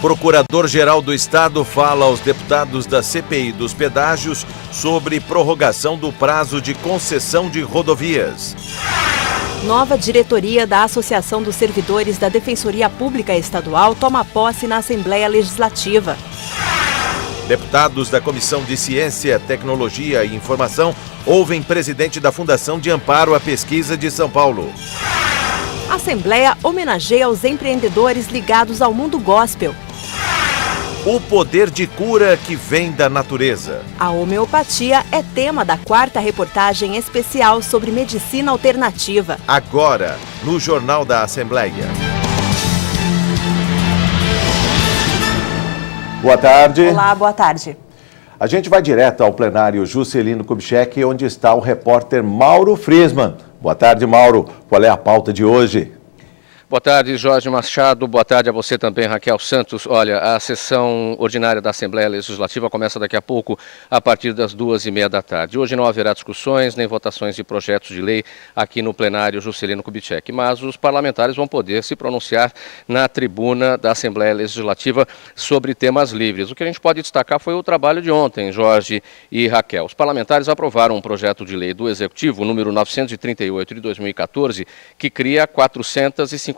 Procurador-Geral do Estado fala aos deputados da CPI dos pedágios sobre prorrogação do prazo de concessão de rodovias. Nova diretoria da Associação dos Servidores da Defensoria Pública Estadual toma posse na Assembleia Legislativa. Deputados da Comissão de Ciência, Tecnologia e Informação ouvem presidente da Fundação de Amparo à Pesquisa de São Paulo. A Assembleia homenageia os empreendedores ligados ao mundo gospel. O poder de cura que vem da natureza. A homeopatia é tema da 4ª reportagem especial sobre medicina alternativa. Agora, no Jornal da Assembleia. Boa tarde. Olá, boa tarde. A gente vai direto ao plenário Juscelino Kubitschek, onde está o repórter Mauro Friesman. Boa tarde, Mauro. Qual é a pauta de hoje? Boa tarde, Jorge Machado. Boa tarde a você também, Raquel Santos. Olha, a sessão ordinária da Assembleia Legislativa começa daqui a pouco, a partir das 2h30 da tarde. Hoje não haverá discussões nem votações de projetos de lei aqui no plenário Juscelino Kubitschek, mas os parlamentares vão poder se pronunciar na tribuna da Assembleia Legislativa sobre temas livres. O que a gente pode destacar foi o trabalho de ontem, Jorge e Raquel. Os parlamentares aprovaram um projeto de lei do Executivo, número 938 de 2014, que cria 454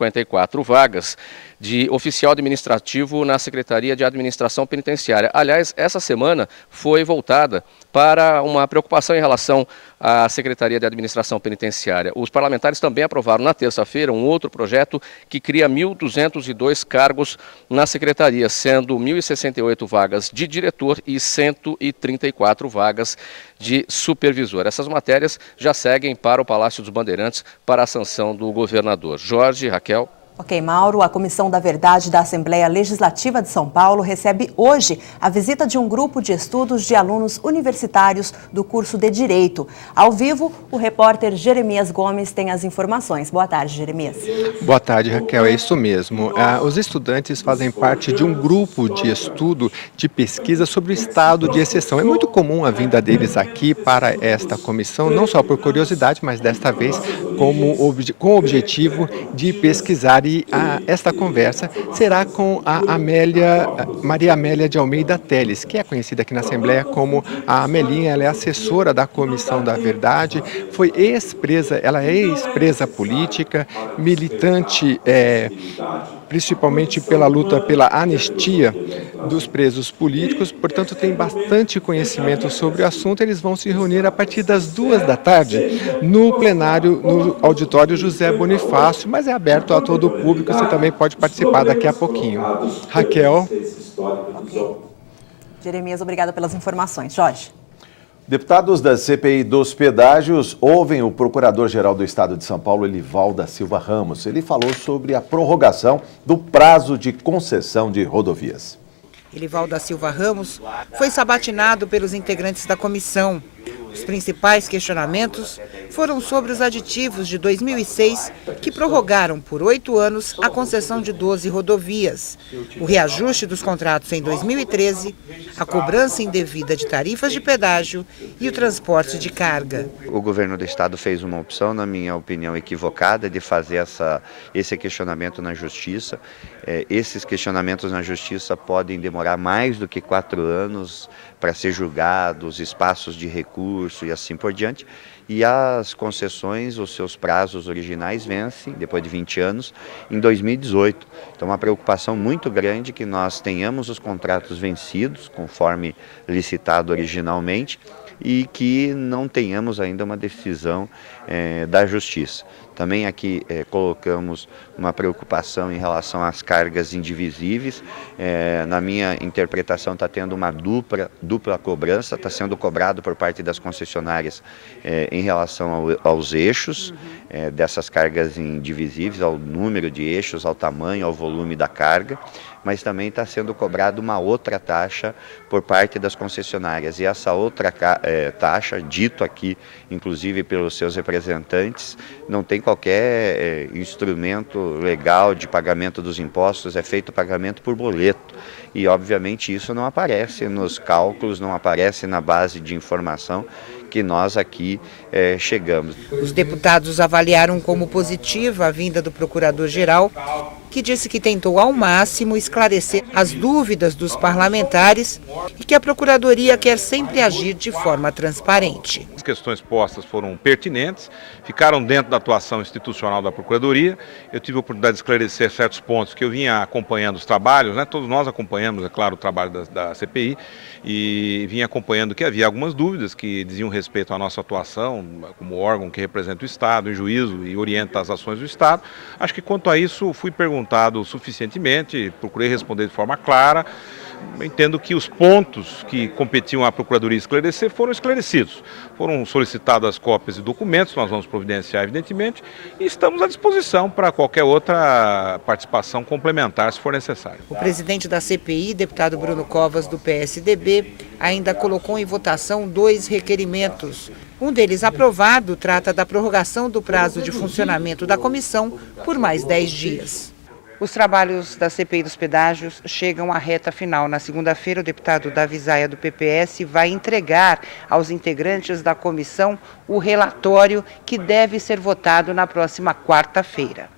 vagas de oficial administrativo na Secretaria de Administração Penitenciária. Aliás, essa semana foi voltada para uma preocupação em relação à Secretaria de Administração Penitenciária. Os parlamentares também aprovaram na terça-feira um outro projeto que cria 1.202 cargos na Secretaria, sendo 1.068 vagas de diretor e 134 vagas de supervisor. Essas matérias já seguem para o Palácio dos Bandeirantes para a sanção do governador. Jorge, Raquel. Ok, Mauro, a Comissão da Verdade da Assembleia Legislativa de São Paulo recebe hoje a visita de um grupo de estudos de alunos universitários do curso de Direito. Ao vivo, o repórter Jeremias Gomes tem as informações. Boa tarde, Jeremias. Boa tarde, Raquel. É isso mesmo. Os estudantes fazem parte de um grupo de estudo de pesquisa sobre o estado de exceção. É muito comum a vinda deles aqui para esta comissão, não só por curiosidade, mas desta vez com o objetivo de pesquisar. E esta conversa será com a Maria Amélia de Almeida Teles, que é conhecida aqui na Assembleia como a Amelinha. Ela é assessora da Comissão da Verdade, ela é ex-presa política, militante principalmente pela luta pela anistia dos presos políticos, portanto tem bastante conhecimento sobre o assunto. Eles vão se reunir a partir das 2 da tarde no plenário, no auditório José Bonifácio, mas é aberto a todo o público, você também pode participar daqui a pouquinho. Raquel. Okay. Jeremias, obrigada pelas informações. Jorge. Deputados da CPI dos pedágios ouvem o Procurador-Geral do Estado de São Paulo, Elivaldo da Silva Ramos. Ele falou sobre a prorrogação do prazo de concessão de rodovias. Elivaldo da Silva Ramos foi sabatinado pelos integrantes da comissão. Os principais questionamentos foram sobre os aditivos de 2006, que prorrogaram por 8 anos a concessão de 12 rodovias, o reajuste dos contratos em 2013, a cobrança indevida de tarifas de pedágio e o transporte de carga. O governo do estado fez uma opção, na minha opinião, equivocada de fazer esse questionamento na justiça. Esses questionamentos na justiça podem demorar mais do que 4 anos para ser julgados, espaços de recurso e assim por diante. E as concessões, os seus prazos originais vencem, depois de 20 anos, em 2018. Então, uma preocupação muito grande que nós tenhamos os contratos vencidos, conforme licitado originalmente, e que não tenhamos ainda uma decisão da Justiça. Também aqui colocamos uma preocupação em relação às cargas indivisíveis. Na minha interpretação está tendo uma dupla cobrança, está sendo cobrado por parte das concessionárias em relação aos eixos dessas cargas indivisíveis, ao número de eixos, ao tamanho, ao volume da carga, mas também está sendo cobrada uma outra taxa por parte das concessionárias. E essa outra taxa, dito aqui, inclusive pelos seus representantes, não tem qualquer instrumento legal de pagamento dos impostos, é feito pagamento por boleto. E, obviamente, isso não aparece nos cálculos, não aparece na base de informação que nós aqui chegamos. Os deputados avaliaram como positiva a vinda do Procurador-Geral que disse que tentou ao máximo esclarecer as dúvidas dos parlamentares e que a Procuradoria quer sempre agir de forma transparente. As questões postas foram pertinentes, ficaram dentro da atuação institucional da Procuradoria. Eu tive a oportunidade de esclarecer certos pontos que eu vinha acompanhando os trabalhos, né? Todos nós acompanhamos, é claro, o trabalho da CPI e vinha acompanhando que havia algumas dúvidas que diziam respeito à nossa atuação como órgão que representa o Estado em juízo e orienta as ações do Estado. Acho que quanto a isso fui perguntado suficientemente, procurei responder de forma clara. Entendo que os pontos que competiam à Procuradoria esclarecer foram esclarecidos. Foram solicitadas cópias de documentos, nós vamos providenciar evidentemente, e estamos à disposição para qualquer outra participação complementar, se for necessário. O presidente da CPI, deputado Bruno Covas, do PSDB, ainda colocou em votação 2 requerimentos. Um deles aprovado trata da prorrogação do prazo de funcionamento da comissão por mais 10 dias. Os trabalhos da CPI dos pedágios chegam à reta final. Na segunda-feira, o deputado Davi Zaia, do PPS, vai entregar aos integrantes da comissão o relatório que deve ser votado na próxima quarta-feira.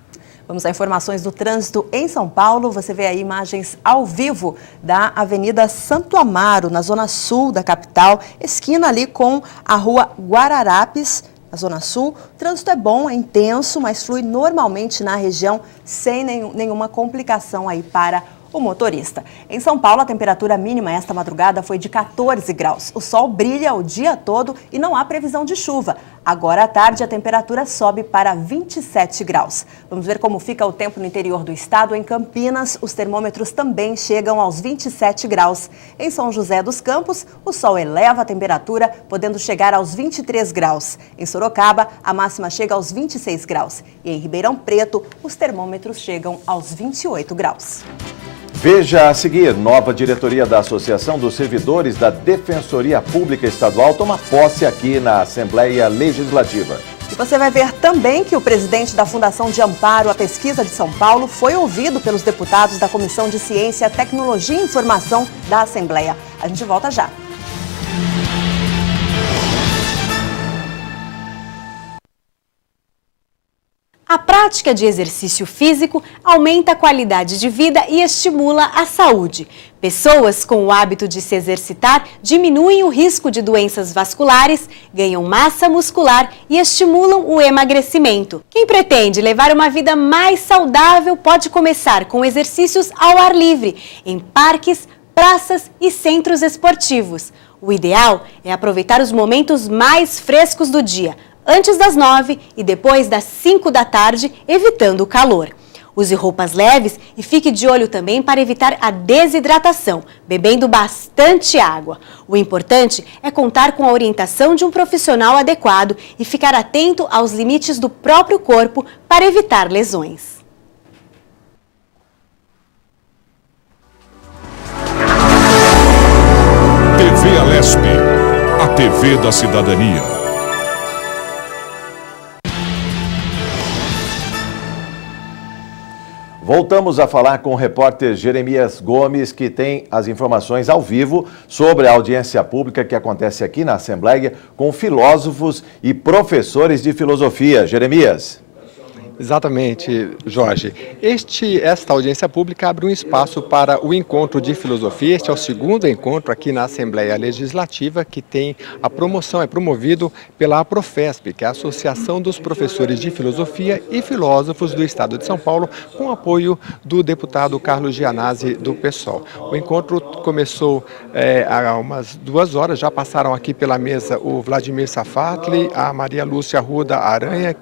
Vamos a informações do trânsito em São Paulo. Você vê aí imagens ao vivo da Avenida Santo Amaro, na zona sul da capital, esquina ali com a rua Guararapes, na Zona Sul. O trânsito é bom, é intenso, mas flui normalmente na região sem nenhuma complicação aí para o motorista. Em São Paulo, a temperatura mínima esta madrugada foi de 14 graus. O sol brilha o dia todo e não há previsão de chuva. Agora à tarde, a temperatura sobe para 27 graus. Vamos ver como fica o tempo no interior do estado. Em Campinas, os termômetros também chegam aos 27 graus. Em São José dos Campos, o sol eleva a temperatura, podendo chegar aos 23 graus. Em Sorocaba, a máxima chega aos 26 graus. E em Ribeirão Preto, os termômetros chegam aos 28 graus. Veja a seguir, nova diretoria da Associação dos Servidores da Defensoria Pública Estadual toma posse aqui na Assembleia Legislativa. E você vai ver também que o presidente da Fundação de Amparo à Pesquisa de São Paulo foi ouvido pelos deputados da Comissão de Ciência, Tecnologia e Informação da Assembleia. A gente volta já. A prática de exercício físico aumenta a qualidade de vida e estimula a saúde. Pessoas com o hábito de se exercitar diminuem o risco de doenças vasculares, ganham massa muscular e estimulam o emagrecimento. Quem pretende levar uma vida mais saudável pode começar com exercícios ao ar livre, em parques, praças e centros esportivos. O ideal é aproveitar os momentos mais frescos do dia, antes das 9 e depois das 5 da tarde, evitando o calor. Use roupas leves e fique de olho também para evitar a desidratação, bebendo bastante água. O importante é contar com a orientação de um profissional adequado e ficar atento aos limites do próprio corpo para evitar lesões. TV Alesp, a TV da cidadania. Voltamos a falar com o repórter Jeremias Gomes, que tem as informações ao vivo sobre a audiência pública que acontece aqui na Assembleia com filósofos e professores de filosofia. Jeremias. Exatamente, Jorge. Esta audiência pública abre um espaço para o encontro de filosofia. Este é o segundo encontro aqui na Assembleia Legislativa que tem a promoção, é promovido pela APROFESP, que é a Associação dos Professores de Filosofia e Filósofos do Estado de São Paulo, com apoio do deputado Carlos Gianazzi, do PSOL. O encontro começou há umas 2 horas, já passaram aqui pela mesa o Vladimir Safatli, a Maria Lúcia Arruda Aranha,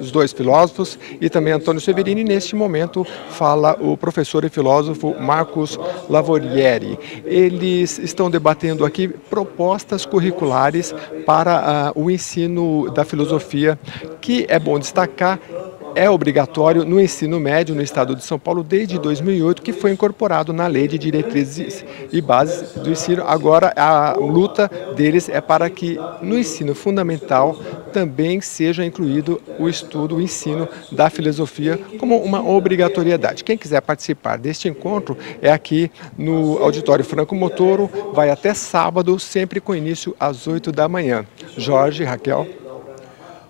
os 2 filósofos, e também Antônio Severini. Neste momento fala o professor e filósofo Marcos Lavorieri. Eles estão debatendo aqui propostas curriculares para o ensino da filosofia, que é bom destacar, é obrigatório no ensino médio no estado de São Paulo desde 2008, que foi incorporado na Lei de Diretrizes e Bases do Ensino. Agora, a luta deles é para que no ensino fundamental também seja incluído o estudo, o ensino da filosofia como uma obrigatoriedade. Quem quiser participar deste encontro é aqui no Auditório Franco Montoro, vai até sábado, sempre com início às 8 da manhã. Jorge, Raquel.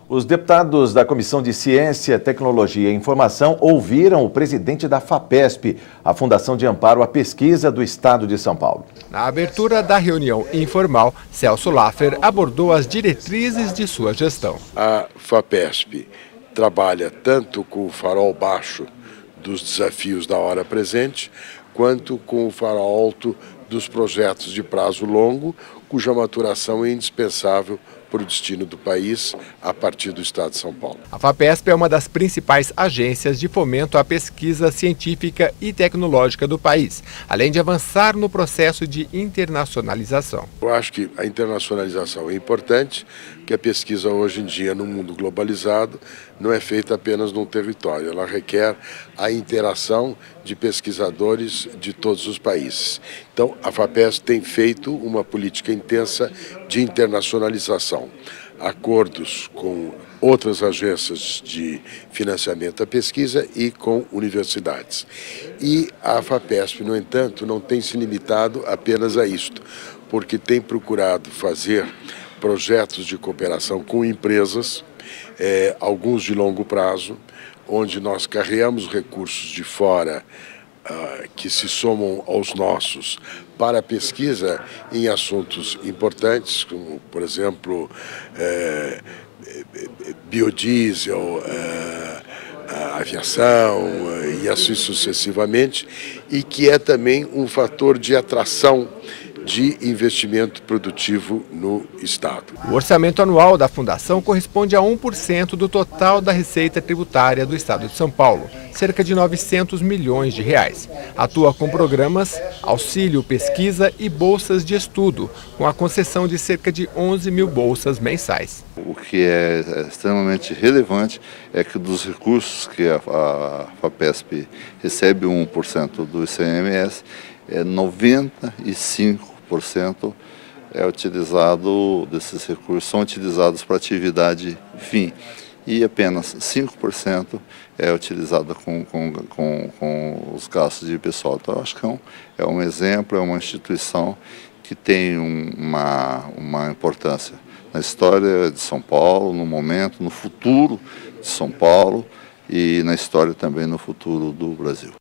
Os deputados da Comissão de Ciência, Tecnologia e Informação ouviram o presidente da FAPESP, a Fundação de Amparo à Pesquisa do Estado de São Paulo. Na abertura da reunião informal, Celso Laffer abordou as diretrizes de sua gestão. A FAPESP trabalha tanto com o farol baixo dos desafios da hora presente, quanto com o farol alto dos projetos de prazo longo, cuja maturação é indispensável para o destino do país a partir do Estado de São Paulo. A FAPESP é uma das principais agências de fomento à pesquisa científica e tecnológica do país, além de avançar no processo de internacionalização. Eu acho que a internacionalização é importante, que a pesquisa hoje em dia, no mundo globalizado, não é feita apenas num território, ela requer a interação de pesquisadores de todos os países. Então, a FAPESP tem feito uma política intensa de internacionalização, acordos com outras agências de financiamento à pesquisa e com universidades. E a FAPESP, no entanto, não tem se limitado apenas a isto, porque tem procurado fazer projetos de cooperação com empresas, alguns de longo prazo, onde nós carreamos recursos de fora que se somam aos nossos para a pesquisa em assuntos importantes, como, por exemplo, biodiesel, aviação e assim sucessivamente, e que é também um fator de atração de investimento produtivo no Estado. O orçamento anual da Fundação corresponde a 1% do total da receita tributária do Estado de São Paulo, cerca de 900 milhões de reais. Atua com programas, auxílio, pesquisa e bolsas de estudo, com a concessão de cerca de 11 mil bolsas mensais. O que é extremamente relevante é que dos recursos que a FAPESP recebe 1% do ICMS, 95% é utilizado, desses recursos são utilizados para atividade fim e apenas 5% é utilizado com os gastos de pessoal. Então, eu acho que é um exemplo, é uma instituição que tem uma importância na história de São Paulo, no momento, no futuro de São Paulo e na história também no futuro do Brasil.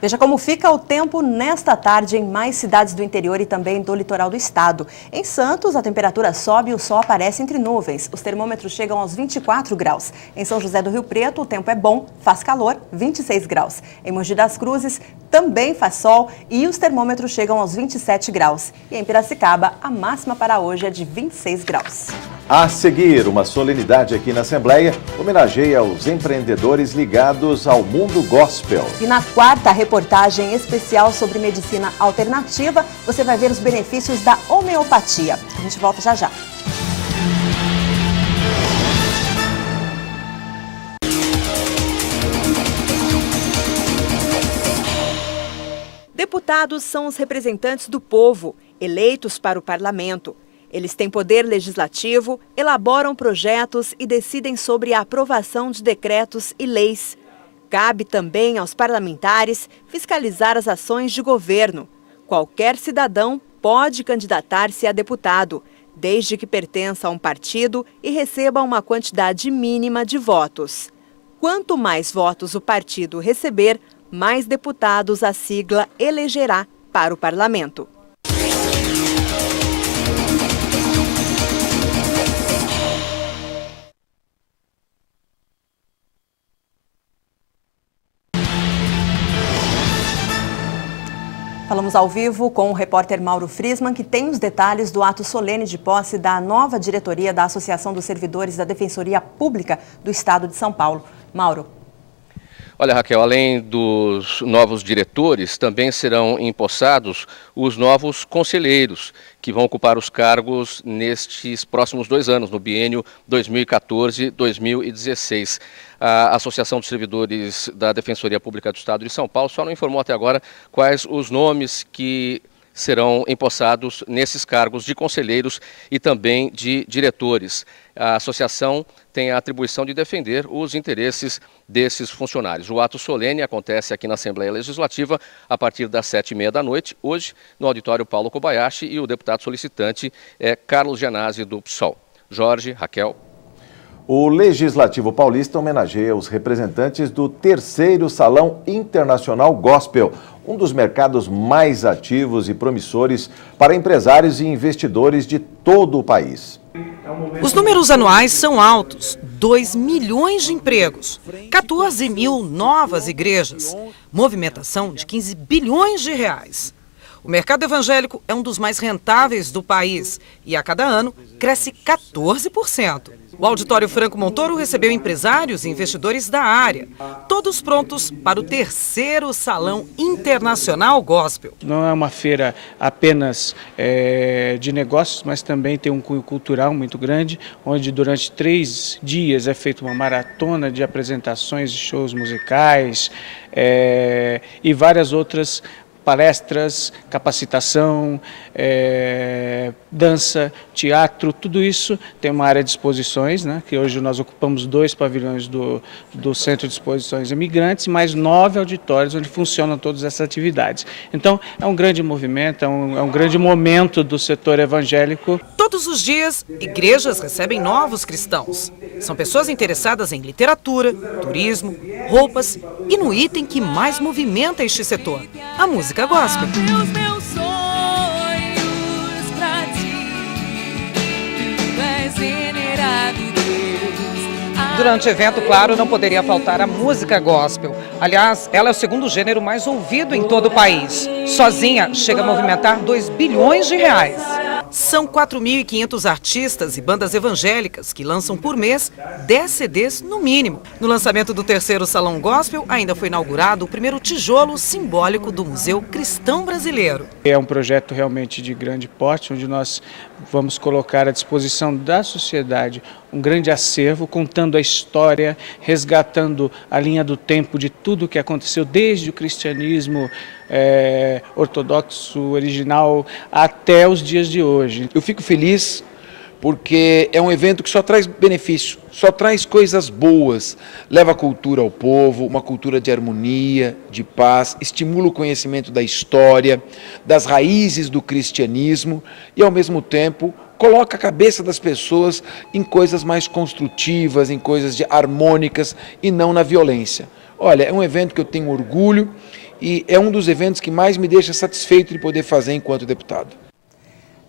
Veja como fica o tempo nesta tarde em mais cidades do interior e também do litoral do estado. Em Santos, a temperatura sobe e o sol aparece entre nuvens. Os termômetros chegam aos 24 graus. Em São José do Rio Preto, o tempo é bom, faz calor, 26 graus. Em Mogi das Cruzes, também faz sol e os termômetros chegam aos 27 graus. E em Piracicaba, a máxima para hoje é de 26 graus. A seguir, uma solenidade aqui na Assembleia homenageia os empreendedores ligados ao mundo gospel. E na quarta reportagem especial sobre medicina alternativa, você vai ver os benefícios da homeopatia. A gente volta já já. Deputados são os representantes do povo, eleitos para o parlamento. Eles têm poder legislativo, elaboram projetos e decidem sobre a aprovação de decretos e leis. Cabe também aos parlamentares fiscalizar as ações de governo. Qualquer cidadão pode candidatar-se a deputado, desde que pertença a um partido e receba uma quantidade mínima de votos. Quanto mais votos o partido receber, mais deputados a sigla elegerá para o parlamento. Falamos ao vivo com o repórter Mauro Friesman, que tem os detalhes do ato solene de posse da nova diretoria da Associação dos Servidores da Defensoria Pública do Estado de São Paulo. Mauro. Olha, Raquel, além dos novos diretores, também serão empossados os novos conselheiros, que vão ocupar os cargos nestes próximos 2 anos, no biênio 2014-2016. A Associação dos Servidores da Defensoria Pública do Estado de São Paulo só não informou até agora quais os nomes que serão empossados nesses cargos de conselheiros e também de diretores. A associação tem a atribuição de defender os interesses desses funcionários. O ato solene acontece aqui na Assembleia Legislativa a partir das 7h30 da noite, hoje no auditório Paulo Kobayashi, e o deputado solicitante é Carlos Gianazzi, do PSOL. Jorge, Raquel. O Legislativo Paulista homenageia os representantes do terceiro Salão Internacional Gospel, um dos mercados mais ativos e promissores para empresários e investidores de todo o país. Os números anuais são altos, 2 milhões de empregos, 14 mil novas igrejas, movimentação de 15 bilhões de reais. O mercado evangélico é um dos mais rentáveis do país e a cada ano cresce 14%. O Auditório Franco Montoro recebeu empresários e investidores da área, todos prontos para o terceiro Salão Internacional Gospel. Não é uma feira apenas de negócios, mas também tem um cunho cultural muito grande, onde durante 3 dias é feita uma maratona de apresentações de shows musicais e várias outras palestras, capacitação, dança, teatro, tudo isso tem uma área de exposições, né, que hoje nós ocupamos 2 pavilhões do Centro de Exposições Imigrantes, mais 9 auditórios onde funcionam todas essas atividades. Então, é um grande movimento, é um grande momento do setor evangélico. Todos os dias, igrejas recebem novos cristãos. São pessoas interessadas em literatura, turismo, roupas e no item que mais movimenta este setor, a música gospel. Durante o evento, claro, não poderia faltar a música gospel. Aliás, ela é o segundo gênero mais ouvido em todo o país. Sozinha, chega a movimentar 2 bilhões de reais. São 4.500 artistas e bandas evangélicas que lançam por mês 10 CDs no mínimo. No lançamento do terceiro Salão Gospel, ainda foi inaugurado o primeiro tijolo simbólico do Museu Cristão Brasileiro. É um projeto realmente de grande porte, onde nós vamos colocar à disposição da sociedade um grande acervo, contando a história, resgatando a linha do tempo de tudo o que aconteceu desde o cristianismo ortodoxo, original, até os dias de hoje. Eu fico feliz porque é um evento que só traz benefício, só traz coisas boas, leva cultura ao povo, uma cultura de harmonia, de paz, estimula o conhecimento da história, das raízes do cristianismo e, ao mesmo tempo, coloca a cabeça das pessoas em coisas mais construtivas, em coisas harmônicas e não na violência. Olha, é um evento que eu tenho orgulho e é um dos eventos que mais me deixa satisfeito de poder fazer enquanto deputado.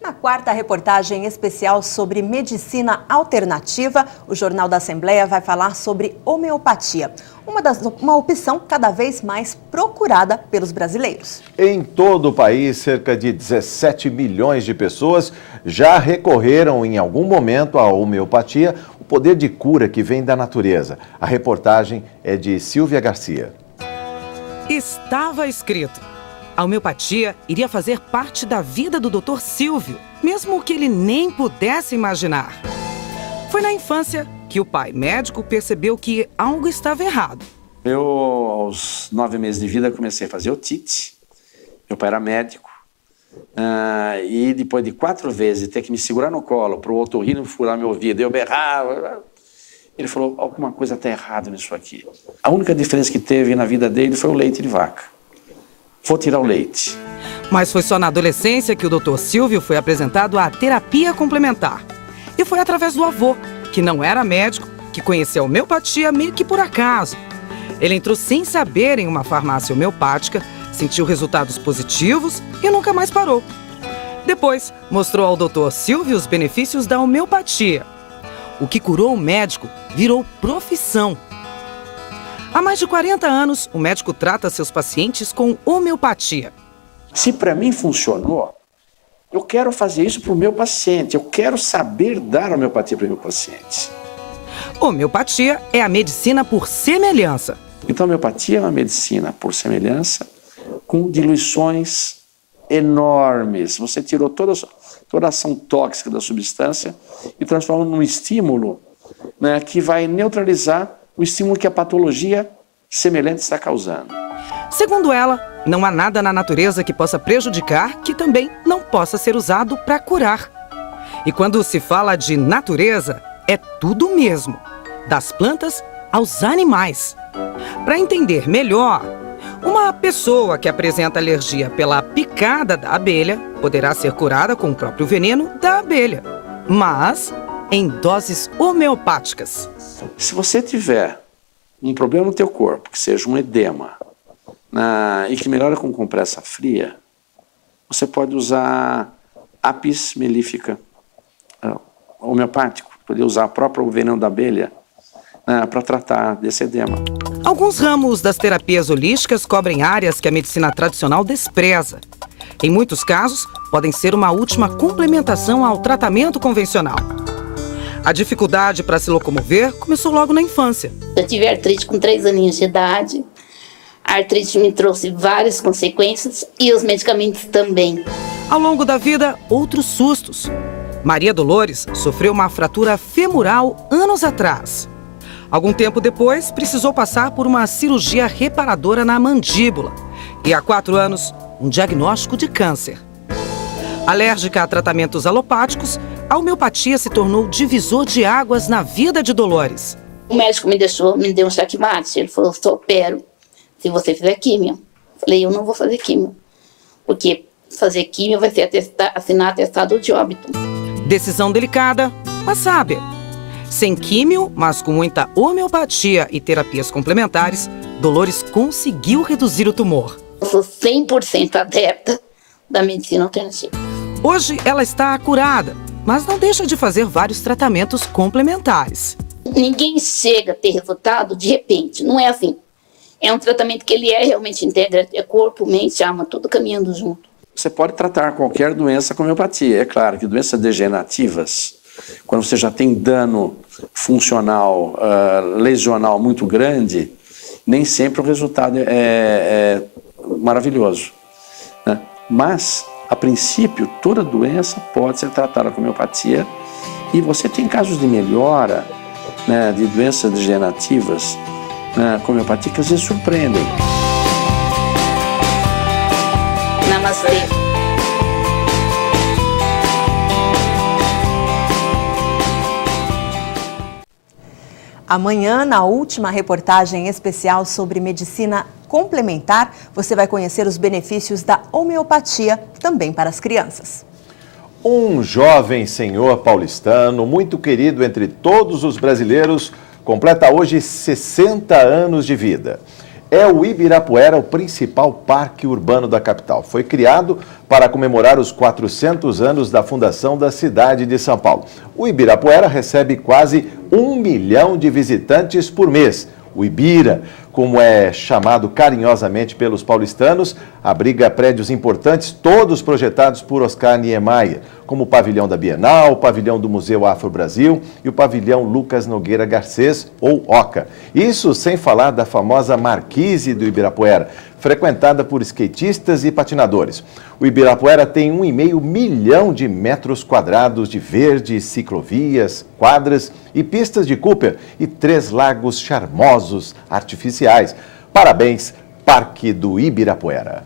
Na quarta reportagem especial sobre medicina alternativa, o Jornal da Assembleia vai falar sobre homeopatia, uma opção cada vez mais procurada pelos brasileiros. Em todo o país, cerca de 17 milhões de pessoas já recorreram em algum momento à homeopatia, o poder de cura que vem da natureza. A reportagem é de Silvia Garcia. Estava escrito: a homeopatia iria fazer parte da vida do Dr. Silvio, mesmo que ele nem pudesse imaginar. Foi na infância que o pai médico percebeu que algo estava errado. Eu, aos 9 meses de vida, comecei a fazer otite. Meu pai era médico. E depois de 4 vezes ter que me segurar no colo para o otorrino furar meu ouvido, eu berrava. Ele falou, alguma coisa está errada nisso aqui. A única diferença que teve na vida dele foi o leite de vaca. Vou tirar o leite. Mas foi só na adolescência que o Dr. Silvio foi apresentado à terapia complementar. E foi através do avô, que não era médico, que conheceu a homeopatia meio que por acaso. Ele entrou sem saber em uma farmácia homeopática, sentiu resultados positivos e nunca mais parou. Depois, mostrou ao Dr. Silvio os benefícios da homeopatia. O que curou o médico virou profissão. Há mais de 40 anos, o médico trata seus pacientes com homeopatia. Se para mim funcionou, eu quero fazer isso para o meu paciente. Eu quero saber dar homeopatia para o meu paciente. Homeopatia é a medicina por semelhança. Então, a homeopatia é uma medicina por semelhança, com diluições enormes. Você tirou toda a ação tóxica da substância e transforma num estímulo, né, que vai neutralizar o estímulo que a patologia semelhante está causando. Segundo ela, não há nada na natureza que possa prejudicar, que também não possa ser usado para curar. E quando se fala de natureza, é tudo mesmo, das plantas aos animais. Para entender melhor, uma pessoa que apresenta alergia pela picada da abelha poderá ser curada com o próprio veneno da abelha. Mas em doses homeopáticas. Se você tiver um problema no teu corpo, que seja um edema, e que melhora com compressa fria, você pode usar apis mellífica, homeopático, poder usar o próprio veneno da abelha para tratar desse edema. Alguns ramos das terapias holísticas cobrem áreas que a medicina tradicional despreza. Em muitos casos, podem ser uma última complementação ao tratamento convencional. A dificuldade para se locomover começou logo na infância. Eu tive artrite com 3 aninhos de idade. A artrite me trouxe várias consequências e os medicamentos também. Ao longo da vida, outros sustos. Maria Dolores sofreu uma fratura femoral anos atrás. Algum tempo depois, precisou passar por uma cirurgia reparadora na mandíbula. E há 4 anos, um diagnóstico de câncer. Alérgica a tratamentos alopáticos, a homeopatia se tornou divisor de águas na vida de Dolores. O médico me deu um checkmate. Ele falou, só opero se você fizer químio. Falei, eu não vou fazer químio, porque fazer químio vai ser assinar atestado de óbito. Decisão delicada, mas sábia. Sem químio, mas com muita homeopatia e terapias complementares, Dolores conseguiu reduzir o tumor. Eu sou 100% adepta da medicina alternativa. Hoje ela está curada, mas não deixa de fazer vários tratamentos complementares. Ninguém chega a ter resultado de repente, não é assim. É um tratamento que ele realmente integra, é corpo, mente, alma, tudo caminhando junto. Você pode tratar qualquer doença com homeopatia. É claro que doenças degenerativas, quando você já tem dano funcional, lesional muito grande, nem sempre o resultado é maravilhoso, né? Mas, a princípio, toda doença pode ser tratada com homeopatia e você tem casos de melhora, né, de doenças degenerativas, né, com homeopatia que às vezes surpreendem. Namastê. Amanhã, na última reportagem especial sobre medicina complementar, você vai conhecer os benefícios da homeopatia também para as crianças. Um jovem senhor paulistano, muito querido entre todos os brasileiros, completa hoje 60 anos de vida. É o Ibirapuera, o principal parque urbano da capital. Foi criado para comemorar os 400 anos da fundação da cidade de São Paulo. O Ibirapuera recebe quase 1 milhão de visitantes por mês. O Ibira, como é chamado carinhosamente pelos paulistanos, abriga prédios importantes, todos projetados por Oscar Niemeyer, como o pavilhão da Bienal, o pavilhão do Museu Afro-Brasil e o pavilhão Lucas Nogueira Garcês, ou OCA. Isso sem falar da famosa Marquise do Ibirapuera, frequentada por skatistas e patinadores. O Ibirapuera tem 1,5 milhão de metros quadrados de verde, ciclovias, quadras e pistas de Cooper e 3 lagos charmosos artificiais. Parabéns, Parque do Ibirapuera.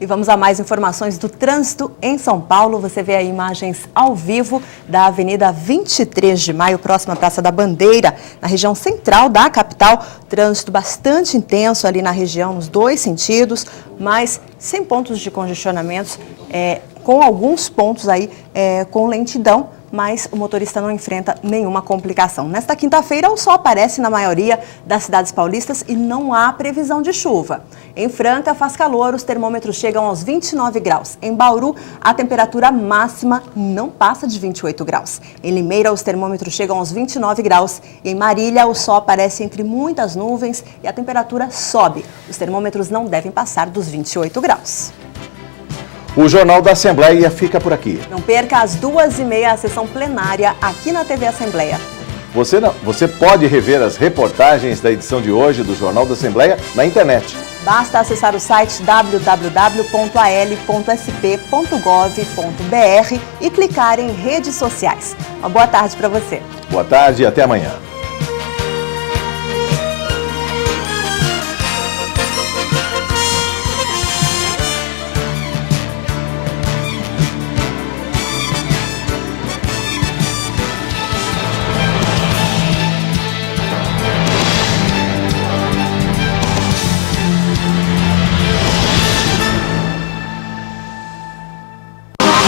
E vamos a mais informações do trânsito em São Paulo. Você vê aí imagens ao vivo da Avenida 23 de Maio, próxima à Praça da Bandeira, na região central da capital. Trânsito bastante intenso ali na região, nos 2 sentidos, mas sem pontos de congestionamento, com alguns pontos aí com lentidão, mas o motorista não enfrenta nenhuma complicação. Nesta quinta-feira, o sol aparece na maioria das cidades paulistas e não há previsão de chuva. Em Franca, faz calor, os termômetros chegam aos 29 graus. Em Bauru, a temperatura máxima não passa de 28 graus. Em Limeira, os termômetros chegam aos 29 graus. E em Marília, o sol aparece entre muitas nuvens e a temperatura sobe. Os termômetros não devem passar dos 28 graus. O Jornal da Assembleia fica por aqui. Não perca às 2h30 a sessão plenária aqui na TV Assembleia. Você pode rever as reportagens da edição de hoje do Jornal da Assembleia na internet. Basta acessar o site www.al.sp.gov.br e clicar em redes sociais. Uma boa tarde para você. Boa tarde e até amanhã.